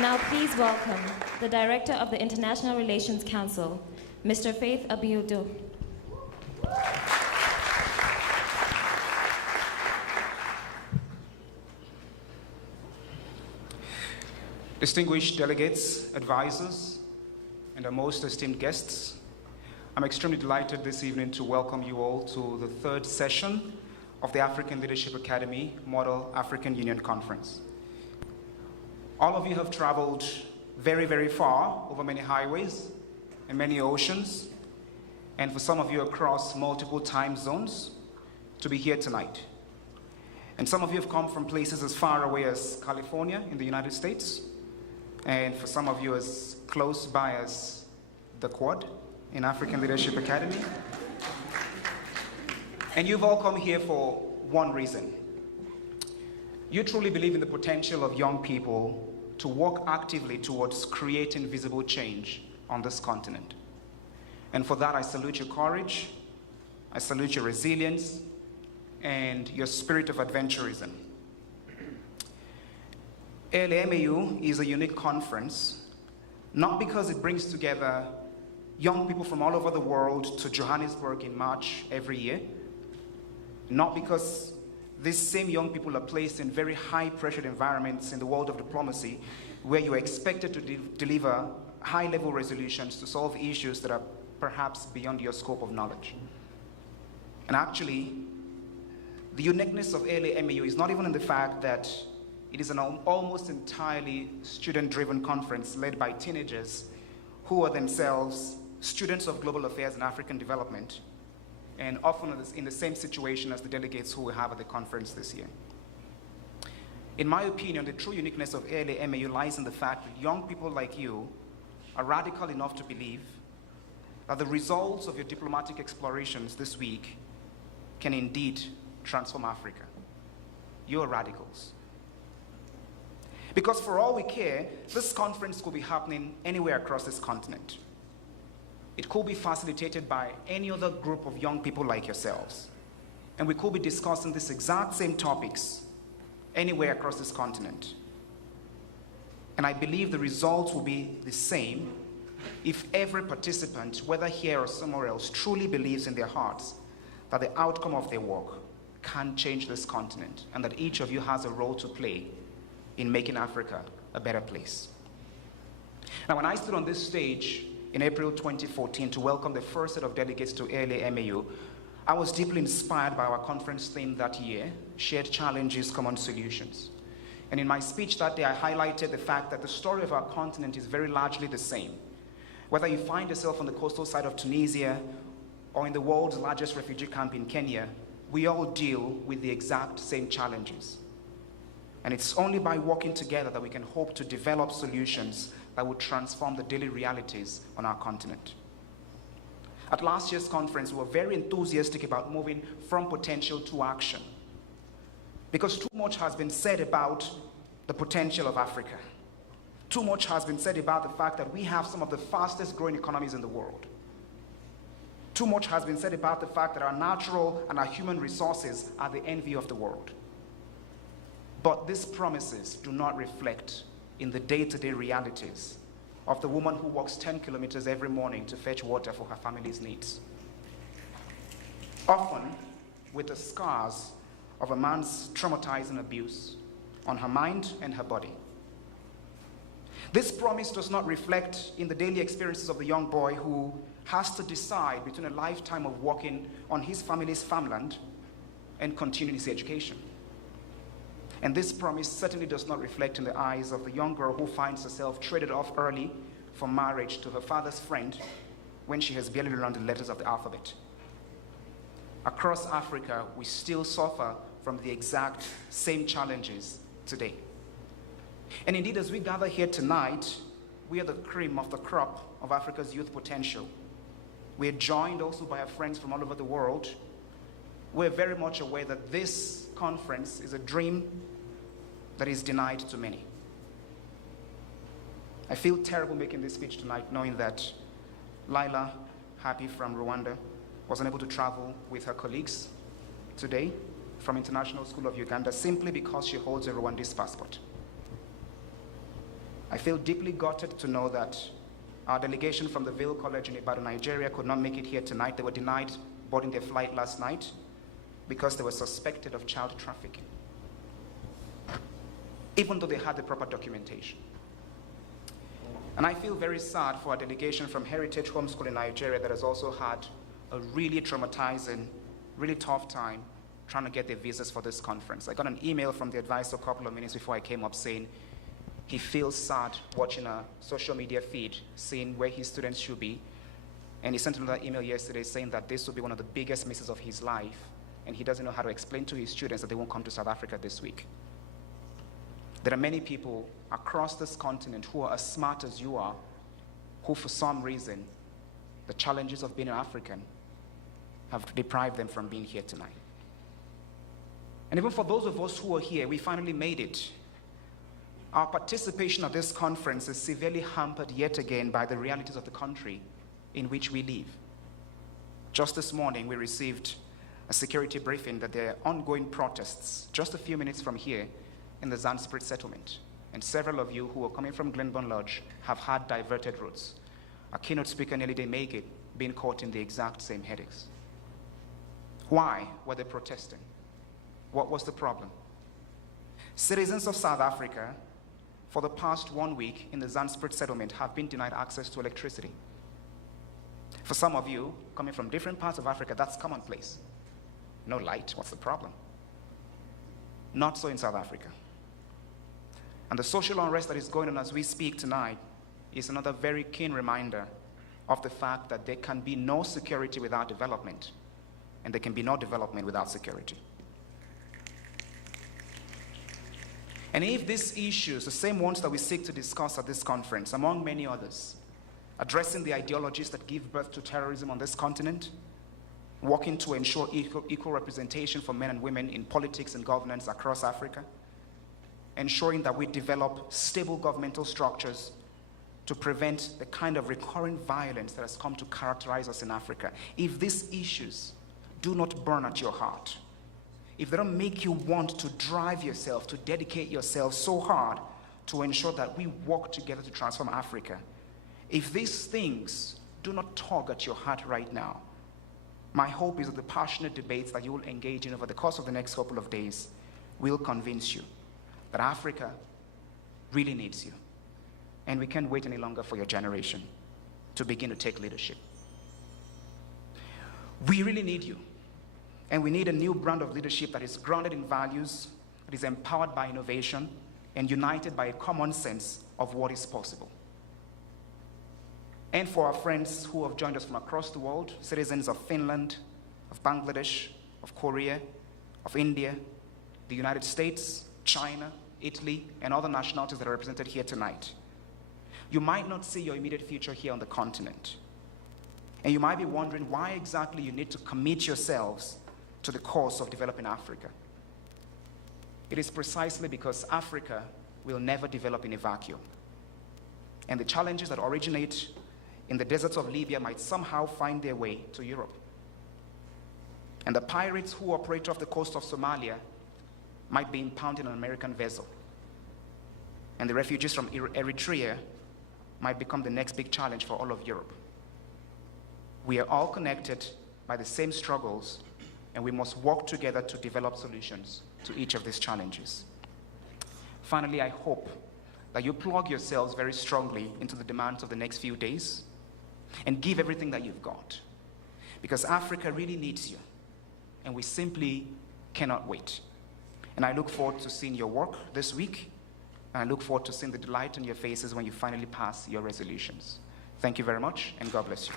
Now please welcome the Director of the International Relations Council, Mr. Faith Abiodun. Distinguished delegates, advisors, and our most esteemed guests, I'm extremely delighted this evening to welcome you all to the third session of the African Leadership Academy Model African Union Conference. All of you have traveled very, very far over many highways and many oceans, and for some of you across multiple time zones to be here tonight. And some of you have come from places as far away as California in the United States, and for some of you as close by as the Quad in African Leadership Academy. And you've all come here for one reason. You truly believe in the potential of young people to work actively towards creating visible change on this continent. And for that, I salute your courage, I salute your resilience, and your spirit of adventurism. ALAMAU is a unique conference, not because it brings together young people from all over the world to Johannesburg in March every year, not because these same young people are placed in very high-pressured environments in the world of diplomacy where you are expected to deliver high-level resolutions to solve issues that are perhaps beyond your scope of knowledge. And actually, the uniqueness of ALAMAU is not even in the fact that it is an almost entirely student-driven conference led by teenagers who are themselves students of global affairs and African development, and often in the same situation as the delegates who we have at the conference this year. In my opinion, the true uniqueness of ALAMAU lies in the fact that young people like you are radical enough to believe that the results of your diplomatic explorations this week can indeed transform Africa. You are radicals. Because for all we care, this conference could be happening anywhere across this continent. It could be facilitated by any other group of young people like yourselves. And we could be discussing these exact same topics anywhere across this continent. And I believe the results will be the same if every participant, whether here or somewhere else, truly believes in their hearts that the outcome of their work can change this continent and that each of you has a role to play in making Africa a better place. Now, when I stood on this stage in April 2014 to welcome the first set of delegates to ALAMAU, I was deeply inspired by our conference theme that year, Shared Challenges, Common Solutions. And in my speech that day, I highlighted the fact that the story of our continent is very largely the same. Whether you find yourself on the coastal side of Tunisia or in the world's largest refugee camp in Kenya, we all deal with the exact same challenges. And it's only by working together that we can hope to develop solutions that will transform the daily realities on our continent. At last year's conference, we were very enthusiastic about moving from potential to action, because too much has been said about the potential of Africa. Too much has been said about the fact that we have some of the fastest growing economies in the world. Too much has been said about the fact that our natural and our human resources are the envy of the world. But these promises do not reflect in the day-to-day realities of the woman who walks 10 kilometers every morning to fetch water for her family's needs. Often with the scars of a man's traumatizing abuse on her mind and her body. This promise does not reflect in the daily experiences of the young boy who has to decide between a lifetime of working on his family's farmland and continuing his education. And this promise certainly does not reflect in the eyes of the young girl who finds herself traded off early for marriage to her father's friend when she has barely learned the letters of the alphabet. Across Africa, we still suffer from the exact same challenges today. And indeed, as we gather here tonight, we are the cream of the crop of Africa's youth potential. We are joined also by our friends from all over the world. We're very much aware that this conference is a dream that is denied to many. I feel terrible making this speech tonight, knowing that Laila Happy from Rwanda was unable to travel with her colleagues today from International School of Uganda simply because she holds a Rwandese passport. I feel deeply gutted to know that our delegation from the Vail College in Ibadan, Nigeria could not make it here tonight. They were denied boarding their flight last night because they were suspected of child trafficking, even though they had the proper documentation. And I feel very sad for a delegation from Heritage Homeschool in Nigeria that has also had a really traumatizing, really tough time trying to get their visas for this conference. I got an email from the advisor a couple of minutes before I came up saying he feels sad watching a social media feed, seeing where his students should be. And he sent another email yesterday saying that this will be one of the biggest misses of his life, and he doesn't know how to explain to his students that they won't come to South Africa this week. There are many people across this continent who are as smart as you are, who for some reason, the challenges of being an African have deprived them from being here tonight. And even for those of us who are here, we finally made it. Our participation at this conference is severely hampered yet again by the realities of the country in which we live. Just this morning, we received a security briefing that there are ongoing protests just a few minutes from here in the Zanzibar settlement. And several of you who are coming from Glenbourne Lodge have had diverted routes. Our keynote speaker, Nelide Megid, being caught in the exact same headaches. Why were they protesting? What was the problem? Citizens of South Africa, for the past 1 week in the Zanzibar settlement, have been denied access to electricity. For some of you, coming from different parts of Africa, that's commonplace. No light, what's the problem? Not so in South Africa. And the social unrest that is going on as we speak tonight is another very keen reminder of the fact that there can be no security without development, and there can be no development without security. And if these issues, the same ones that we seek to discuss at this conference, among many others, addressing the ideologies that give birth to terrorism on this continent, working to ensure equal representation for men and women in politics and governance across Africa, ensuring that we develop stable governmental structures to prevent the kind of recurrent violence that has come to characterize us in Africa. If these issues do not burn at your heart, if they don't make you want to drive yourself, to dedicate yourself so hard to ensure that we work together to transform Africa, if these things do not tug at your heart right now, my hope is that the passionate debates that you will engage in over the course of the next couple of days will convince you that Africa really needs you. And we can't wait any longer for your generation to begin to take leadership. We really need you. And we need a new brand of leadership that is grounded in values, that is empowered by innovation, and united by a common sense of what is possible. And for our friends who have joined us from across the world, citizens of Finland, of Bangladesh, of Korea, of India, the United States, China, Italy, and other nationalities that are represented here tonight. You might not see your immediate future here on the continent. And you might be wondering why exactly you need to commit yourselves to the cause of developing Africa. It is precisely because Africa will never develop in a vacuum. And the challenges that originate in the deserts of Libya might somehow find their way to Europe. And the pirates who operate off the coast of Somalia might be impounding an American vessel. And the refugees from Eritrea might become the next big challenge for all of Europe. We are all connected by the same struggles, and we must work together to develop solutions to each of these challenges. Finally, I hope that you plug yourselves very strongly into the demands of the next few days and give everything that you've got, because Africa really needs you, and we simply cannot wait. And I look forward to seeing your work this week, and I look forward to seeing the delight on your faces when you finally pass your resolutions. Thank you very much, and God bless you.